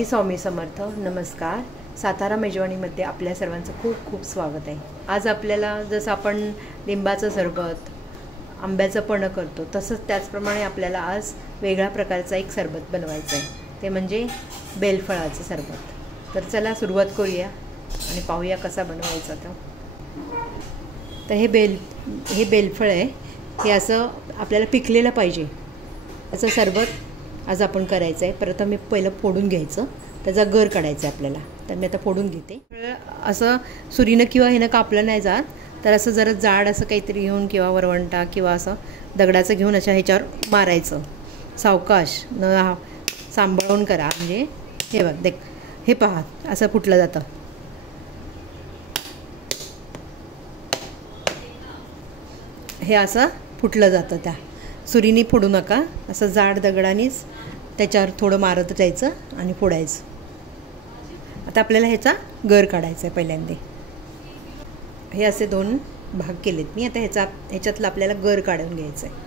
स्वामी समर्थ. नमस्कार. सातारा मेजवानीमध्ये आपल्या सर्वांचं खूप खूप स्वागत आहे. आज आपल्याला जसं आपण लिंबाचं सरबत, आंब्याचं पन्ह करतो तसंच त्याचप्रमाणे आपल्याला आज वेगळ्या प्रकारचा एक सरबत बनवायचं आहे, ते म्हणजे बेलफळाचं सरबत. तर चला सुरुवात करूया आणि पाहूया कसा बनवायचा तर हे बेलफळ आहे. हे असं आपल्याला पिकलेलं पाहिजे असं सरबत आज आपण करायचं आहे. प्रथम मी पहिलं फोडून घ्यायचं, त्याचा गर काढायचा आहे आपल्याला. तर मी आता फोडून घेते. असं सुरीनं किंवा ह्यानं कापलं नाही जात, तर असं जरा जाड असं काहीतरी घेऊन किंवा वरवंटा किंवा असं दगडाचं घेऊन अशा ह्याच्यावर मारायचं. सावकाश न सांभाळून करा. म्हणजे हे बघ देख, हे पहा असं फुटलं जातं. हे असं फुटलं जातं. त्या सुरीने फोडू नका, असं जाड दगडानेच त्याच्यावर थोडं मारत जायचं आणि फोडायचं. आता आपल्याला ह्याचा गर काढायचा आहे. पहिल्यांदा हे असे 2 भाग केलेत मी. आता ह्याच्यातलं आपल्याला गर काढून घ्यायचं आहे.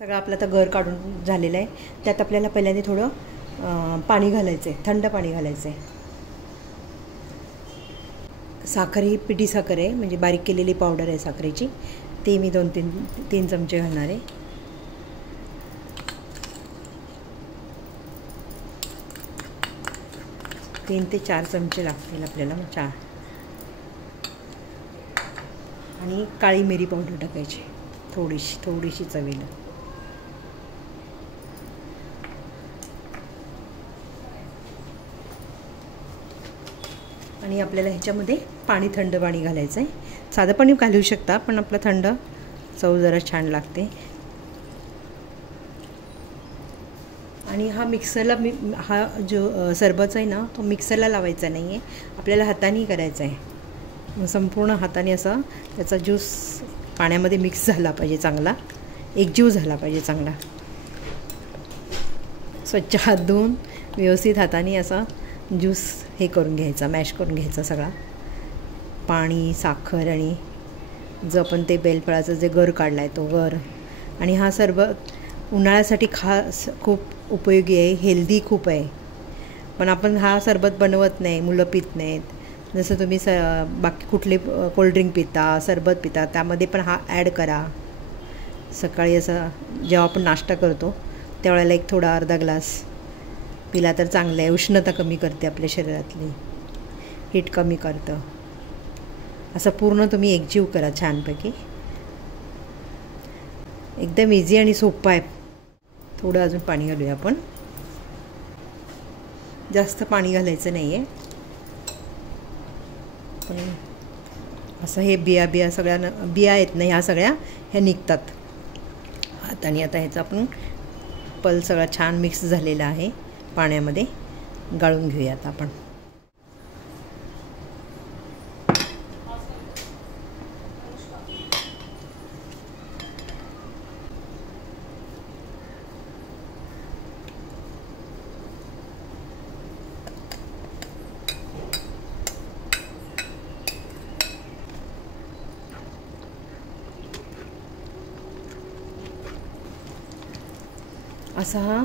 सगळं आपलं आता गर काढून झालेलं आहे. त्यात आपल्याला पहिल्यांदा थोडं पाणी घालायचं आहे, थंड पाणी घालायचं आहे. साखर ही पिठी साखर आहे, म्हणजे बारीक केलेली पावडर आहे साखरेची. ते मी 2-3 चमचे घालणार आहे. तीन ते 4 चमचे लागतील आपल्याला. मग 4 आणि काळी मिरी पावडर टाकायची थोडीशी चवीला. आणि आपल्याला ह्याच्यामध्ये थंड पाणी घालायचं आहे. साधं पाणी घालू शकता, पण आपलं थंड चव जरा छान लागते. आणि हा जो सरबत आहे ना, तो मिक्सरला लावायचा नाही आहे, आपल्याला हाताने करायचा आहे. संपूर्ण हाताने असा त्याचा ज्यूस पाण्यामध्ये मिक्स झाला पाहिजे, चांगला एकजीव झाला पाहिजे चांगला. स्वच्छ हात धुवून व्यवस्थित हाताने असा ज्यूस हे करून घ्यायचा, मॅश करून घ्यायचा सगळा. पाणी, साखर आणि जो आपण ते बेलफळाचं जे गर काढला आहे तो गर. आणि हा सरबत उन्हाळ्यासाठी खास खूप उपयोगी आहे, हेल्दी खूप आहे. पण आपण हा सरबत बनवत नाही, मुलं पित नाहीत. जसं तुम्ही बाकी कुठले कोल्ड्रिंक पिता, सरबत पिता, त्यामध्ये पण हा ॲड करा. सकाळी असं जेव्हा आपण नाश्ता करतो त्यावेळेला एक थोडा अर्धा ग्लास पिला तर चांगलं आहे. उष्णता कमी करते, आपल्या शरीरातली हीट कमी करतं. असं पूर्ण तुम्ही एकजीव करा छानपैकी. एकदम इझी आणि सोपं आहे. थोडं अजून पाणी घालूया आपण. जास्त पाणी घालायचं नाही आहे. पण असं हे बिया सगळ्या बिया आहेत ना, ह्या सगळ्या ह्या निघतात हाताने. आता ह्याचा आपण पल सगळा छान मिक्स झालेला आहे, पाण्यामध्ये गाळून घेऊयात आपण. असा हा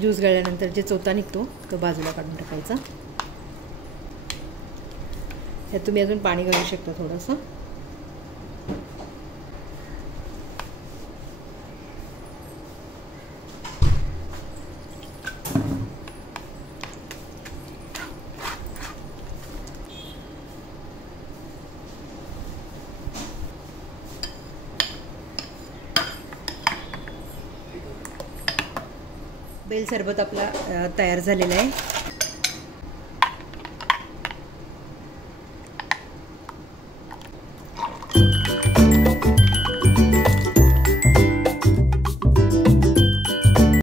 ज्यूस गाळल्यानंतर जे चोथा निघतो तो बाजूला काढून टाकायचा. त्यात तुम्ही अजून पाणी घालू शकता थोडंसं. बेल सरबत आपला तयार झालेला आहे.